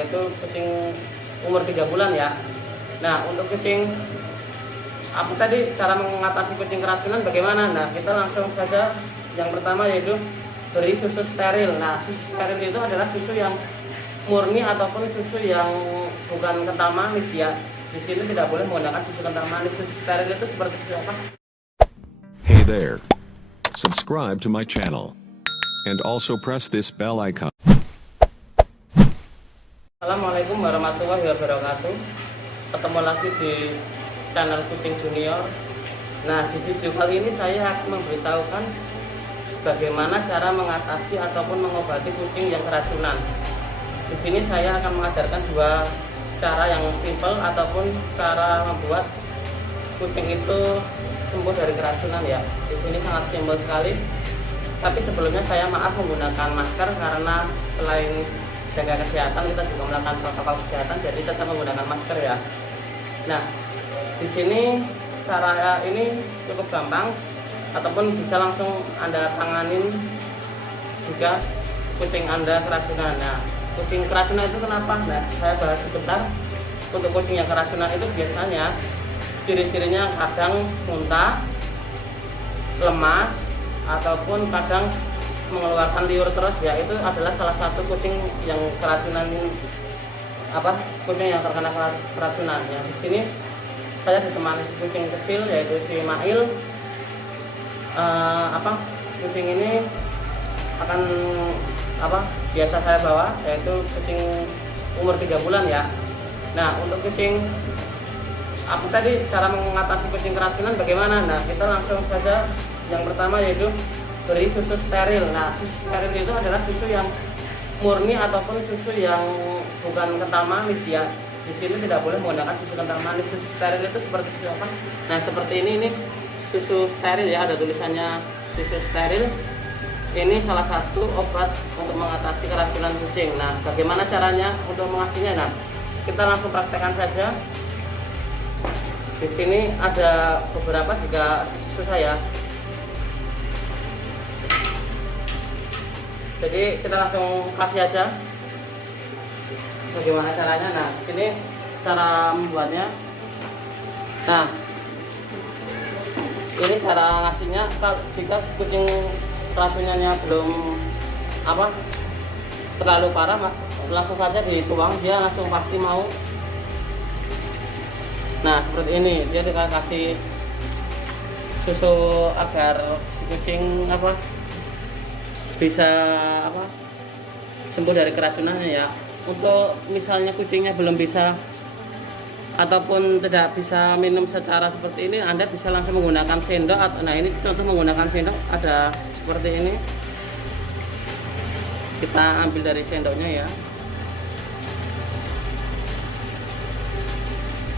yaitu kucing umur 3 bulan ya. Nah, untuk kucing apa tadi cara mengatasi kucing keracunan bagaimana? Nah, kita langsung saja yang pertama yaitu beri susu steril. Nah, susu steril itu adalah susu yang murni ataupun susu yang bukan kental manis ya. Di sini tidak boleh menggunakan susu kental manis. Susu steril itu seperti susu apa? Hey there. Subscribe to my channel. And also press this bell icon. Assalamualaikum warahmatullahi wabarakatuh. Ketemu lagi di channel Kucing Junior. Nah, di video kali ini saya akan memberitahukan bagaimana cara mengatasi ataupun mengobati kucing yang keracunan. Di sini saya akan mengajarkan dua cara yang simpel ataupun cara membuat kucing itu sembuh dari keracunan ya. Di sini sangat simpel sekali. Tapi sebelumnya saya maaf menggunakan masker karena selain jaga kesehatan kita juga melakukan protokol kesehatan, jadi tetap menggunakan masker ya. Nah, di sini cara ini cukup gampang ataupun bisa langsung Anda tanganin jika kucing Anda keracunan. Nah, kucing keracunan itu kenapa? Nah, saya bahas sebentar. Untuk kucing yang keracunan itu biasanya ciri-cirinya kadang muntah, lemas, ataupun kadang mengeluarkan liur terus ya. Itu adalah salah satu kucing yang keracunan kucing yang terkena keracunan ya. Di sini saya ditemani kucing kecil yaitu si Mail. Kucing ini akan biasa saya bawa, yaitu kucing umur 3 bulan ya. Nah, untuk kucing tadi cara mengatasi kucing keracunan bagaimana? Nah, kita langsung saja yang pertama yaitu beri susu steril. Nah, susu steril itu adalah susu yang murni ataupun susu yang bukan kental manis ya. Di sini tidak boleh menggunakan susu kental manis. Susu steril itu seperti susu apa? Nah, seperti ini susu steril ya, ada tulisannya susu steril. Ini salah satu obat untuk mengatasi keracunan kucing. Nah, bagaimana caranya untuk mengatasinya? Nah, kita langsung praktekkan saja. Di sini ada beberapa jika susu saya. Jadi kita langsung kasih aja. Bagaimana caranya? Nah, ini cara membuatnya. Nah, ini cara ngasihnya. Jika kucing keracunannya belum terlalu parah, langsung saja dituang, dia langsung pasti mau. Nah, seperti ini, dia dikasih susu agar si kucing bisa sembuh dari keracunannya ya. Untuk misalnya kucingnya belum bisa ataupun tidak bisa minum secara seperti ini, Anda bisa langsung menggunakan sendok. Nah, ini contoh menggunakan sendok, ada seperti ini. Kita ambil dari sendoknya ya.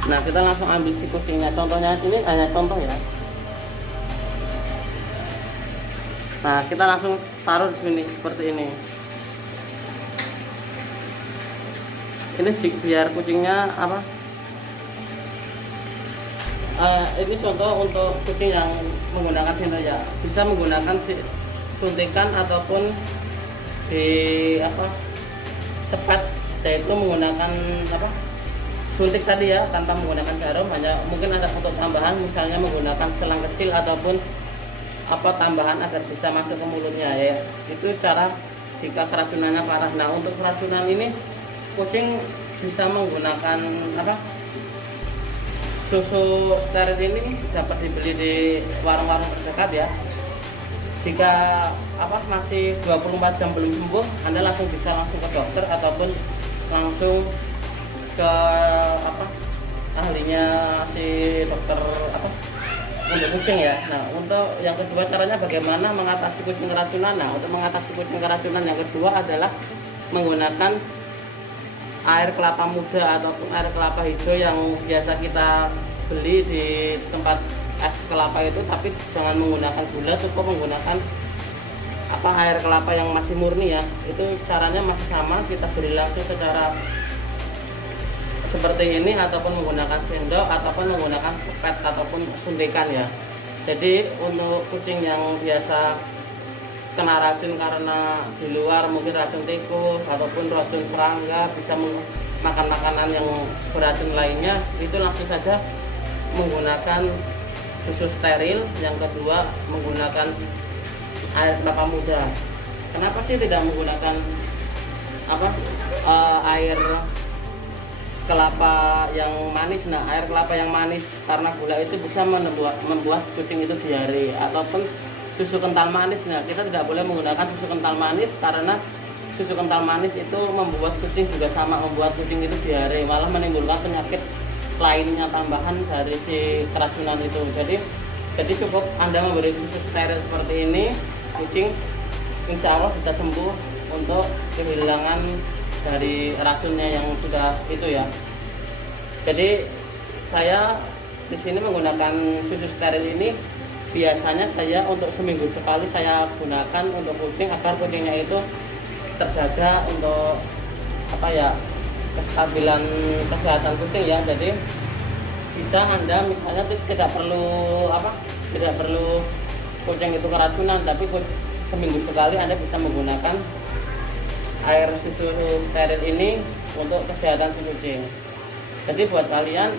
Nah, kita langsung ambil si kucingnya. Contohnya ini hanya contoh ya. Nah, kita langsung taruh di sini seperti ini. Ini biar kucingnya ini contoh untuk kucing yang menggunakan sendok ya. Bisa menggunakan suntikan ataupun di sepet, yaitu menggunakan suntik tadi ya, tanpa menggunakan jarum. Hanya mungkin ada untuk tambahan, misalnya menggunakan selang kecil ataupun tambahan agar bisa masuk ke mulutnya ya. Itu cara jika keracunannya parah. Nah, untuk keracunan ini kucing bisa menggunakan susu steril ini dapat dibeli di warung-warung terdekat ya. Jika masih 24 jam belum sembuh, Anda bisa langsung ke dokter ataupun langsung ke ahlinya si dokter untuk kucing ya. Nah, untuk yang kedua caranya bagaimana mengatasi kucing keracunan. Nah, untuk mengatasi kucing keracunan yang kedua adalah menggunakan air kelapa muda ataupun air kelapa hijau yang biasa kita beli di tempat es kelapa itu, tapi jangan menggunakan gula, cukup menggunakan air kelapa yang masih murni ya. Itu caranya masih sama, kita beri langsung secara seperti ini ataupun menggunakan sendok ataupun menggunakan sepet ataupun suntikan ya. Jadi untuk kucing yang biasa kena racun karena di luar mungkin racun tikus ataupun racun serangga, bisa makan makanan yang beracun lainnya, itu langsung saja menggunakan susu steril. Yang kedua, menggunakan air kelapa muda. Kenapa sih tidak menggunakan air kelapa yang manis? Nah, air kelapa yang manis karena gula itu bisa membuat kucing itu diare, ataupun susu kental manis. Nah, kita tidak boleh menggunakan susu kental manis karena susu kental manis itu membuat kucing juga sama, membuat kucing itu diare, malah menimbulkan penyakit lainnya tambahan dari si keracunan itu. Jadi cukup Anda memberi susu steril seperti ini, kucing insya Allah bisa sembuh untuk kehilangan dari racunnya yang sudah itu ya. Jadi saya di sini menggunakan susu steril ini, biasanya saya untuk seminggu sekali saya gunakan untuk kucing, agar kucingnya itu terjaga untuk kestabilan kesehatan kucing ya. Jadi bisa Anda misalnya tidak perlu kucing itu keracunan, tapi seminggu sekali Anda bisa menggunakan air susu steril ini untuk kesehatan si kucing. Jadi buat kalian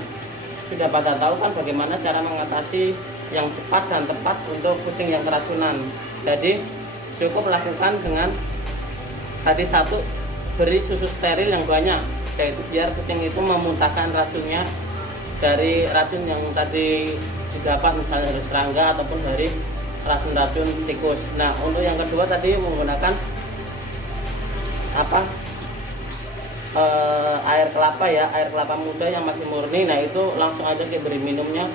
sudah pada tahu kan bagaimana cara mengatasi yang cepat dan tepat untuk kucing yang keracunan. Jadi cukup lakukan dengan tadi satu, beri susu steril yang banyak, yaitu biar kucing itu memuntahkan racunnya dari racun yang tadi didapat, misalnya dari serangga ataupun dari racun-racun tikus. Nah, untuk yang kedua tadi menggunakan air kelapa ya, air kelapa muda yang masih murni. Nah, itu langsung aja kita beri minumnya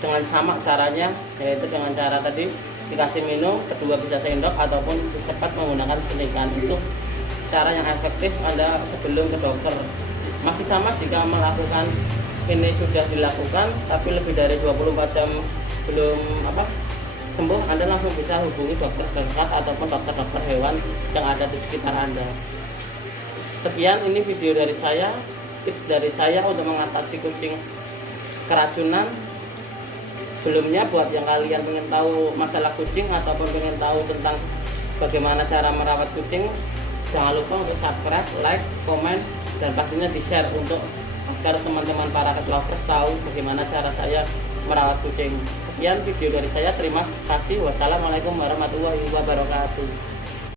dengan sama caranya, yaitu dengan cara tadi dikasih minum, kedua bisa sendok ataupun cepat menggunakan suntikan. Itu cara yang efektif Anda sebelum ke dokter. Masih sama jika melakukan ini sudah dilakukan tapi lebih dari 24 jam belum sembuh, Anda langsung bisa hubungi dokter terdekat ataupun dokter hewan yang ada di sekitar Anda. Sekian ini video dari saya, tips dari saya untuk mengatasi kucing keracunan. Sebelumnya buat yang kalian ingin tahu masalah kucing ataupun ingin tahu tentang bagaimana cara merawat kucing, jangan lupa untuk subscribe, like, komen, dan pastinya di-share untuk agar teman-teman para cat lovers tahu bagaimana cara saya merawat kucing. Sekian video dari saya, terima kasih. Wassalamualaikum warahmatullahi wabarakatuh.